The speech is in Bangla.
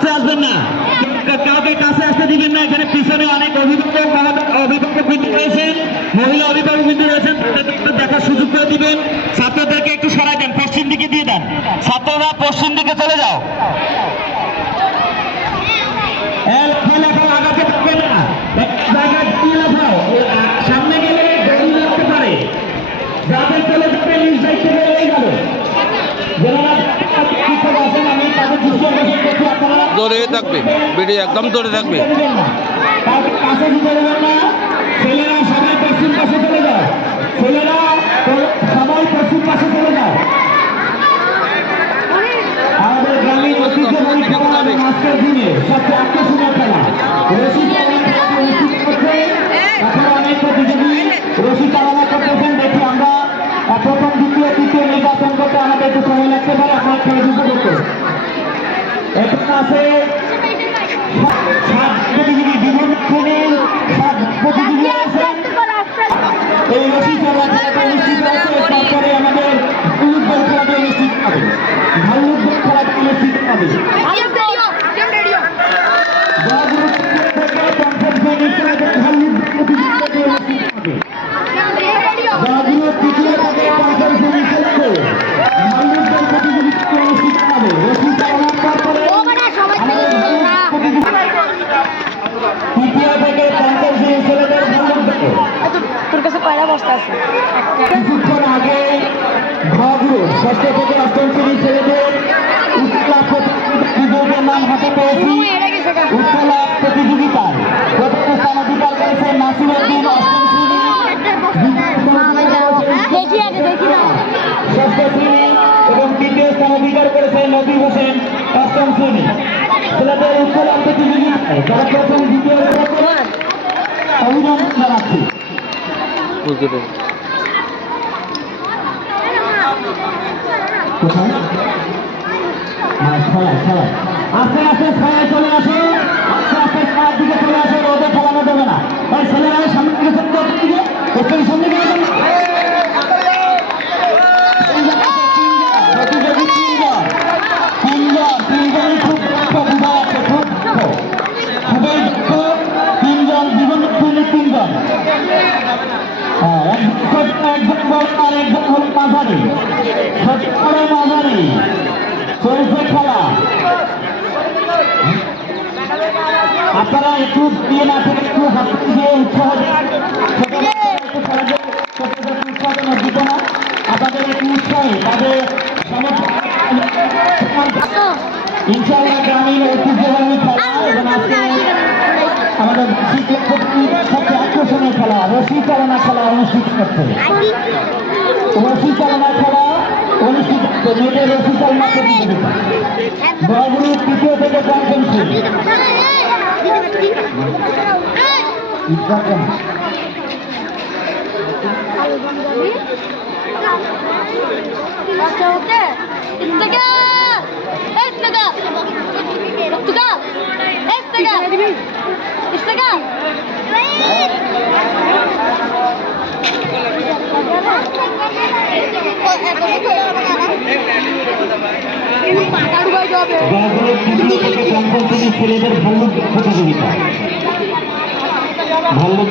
কাছে আসবেন না, কাউকে কাছে আসতে দিবেন না। এখানে পিছনে অনেক অভিভাবক বৃদ্ধি রয়েছেন, মহিলা অভিভাবক বৃদ্ধি রয়েছেন, দেখার সুযোগ করে দিবেন। ছাত্রদেরকে একটু সরাই দেন, পশ্চিম দিকে দিয়ে দেন। ছাত্ররা পশ্চিম দিকে চলে যাও। আগাতে পারবে না, জায়গায় দিয়ে লাফাও। সামনে গেলে দড়ি লাগতে পারে। যাদের চলে যাবে নিজ দায়িত্ব হয়ে গেল। দৌড়ে থাকবে, ভিডিও একদম দৌড়ে থাকবে। কাছে দিতে দেবেন না। ছেলেরা সবাই পশ্চিম পাশে চলে যাও, ছেলেরা সবাই পশ্চিম পাশে চলে যাও। আমাদের গ্রামীণ ঐতিহ্যবাহী খেলা আজকের দিনে সবচেয়ে আকর্ষণীয় খেলা রশি এখন অনেক প্রতিযোগী রশি চালনা করতেছেন। দেখি আমরা প্রথম দ্বিতীয় তৃতীয় নির্বাচন করতে আমাদের একটু সময় লাগতে পারে। আপনার খেলা যুক্ত করতে এখন আছে সাত প্রতিযোগী, বিভিন্ন শ্রেণীর সাত প্রতিযোগী আছেন। এই রশি চালনা খেলাটা অনুষ্ঠিত আছে। তারপরে আমাদের উলুদল খেলাটি অনুষ্ঠিত হবে, ভাল্লুকদল খেলাটি অনুষ্ঠিত হবে। পঞ্চম শ্রেণীর ছেলেদের ভাল্লুকদল প্রতিযোগিতাটি অনুষ্ঠিত হবে। তৃতীয় থেকে পঞ্চম শ্রেণীর ছেলেদের ভাল্লুকদল প্রতিযোগিতাটি অনুষ্ঠিত হবে। রশি চালনার তারপরে তৃতীয় থেকে পঞ্চম শ্রেণীর ছেলেদের ভাল্লুকদল। তোর কাছে কয়টা বস্তা আছে? কিছুক্ষণ আগে ষষ্ঠ থেকে অষ্টম শ্রেণীর ছেলেদের উচ্চলা প্রতিযোগিতার নাম হাতে পেয়েছি। উচ্চলা প্রতিযোগিতায় প্রথম স্থান অধিকার করেছে নাসিরউদ্দিন, অষ্টম শ্রেণী। ষষ্ঠ শ্রেণী এবং তৃতীয় স্থান অধিকার করেছে নবী হোসেন, অষ্টম শ্রেণী। ছেলেদের উচ্চলা প্রতিযোগিতায় তারা প্রথম দ্বিতীয় অভিনন্দন জানাচ্ছি। কোথায়? আস্তে আস্তে ছড়ায় চলে আসো, আস্তে আস্তে ছড়ার দিকে চলে আসো, ওদের ফেলানো যাবে না। ওই ছেলেরা সামনে দিকে চলে যাওয়ার দিকে একটু সামনে গেলে প্রতিযোগী তিনজনই খুব বোঝা যাচ্ছে, খুব খুবই দুঃখ। তিনজন বিভিন্ন শ্রেণীর তিনজন, একজন বড় আর একজন হল মাঝারি। ছোট বড় মাঝারি চলছে খেলা। আপনারা একটু দিয়ে না থেকে একটু হাত দিয়ে উৎসাহ দিত না, আপনাদের একটু উৎসাহে তাদের ইনশাআল্লাহ গ্রামীণ ঐতিহ্যবাহী খেলা এবং আজকে আমাদের সবচেয়ে আকর্ষণীয় খেলা রশি চালনা খেলা অনুষ্ঠিত হচ্ছে। রশি চালনা খেলা অনুষ্ঠিত হচ্ছে, মেয়েদের রশি চালনা প্রতিযোগিতা। বড়গুরু তৃতীয় থেকে পঞ্চম শ্রেণী। ছেলেদের ভাল্লুক প্রতিযোগিতা, ভাল্লুক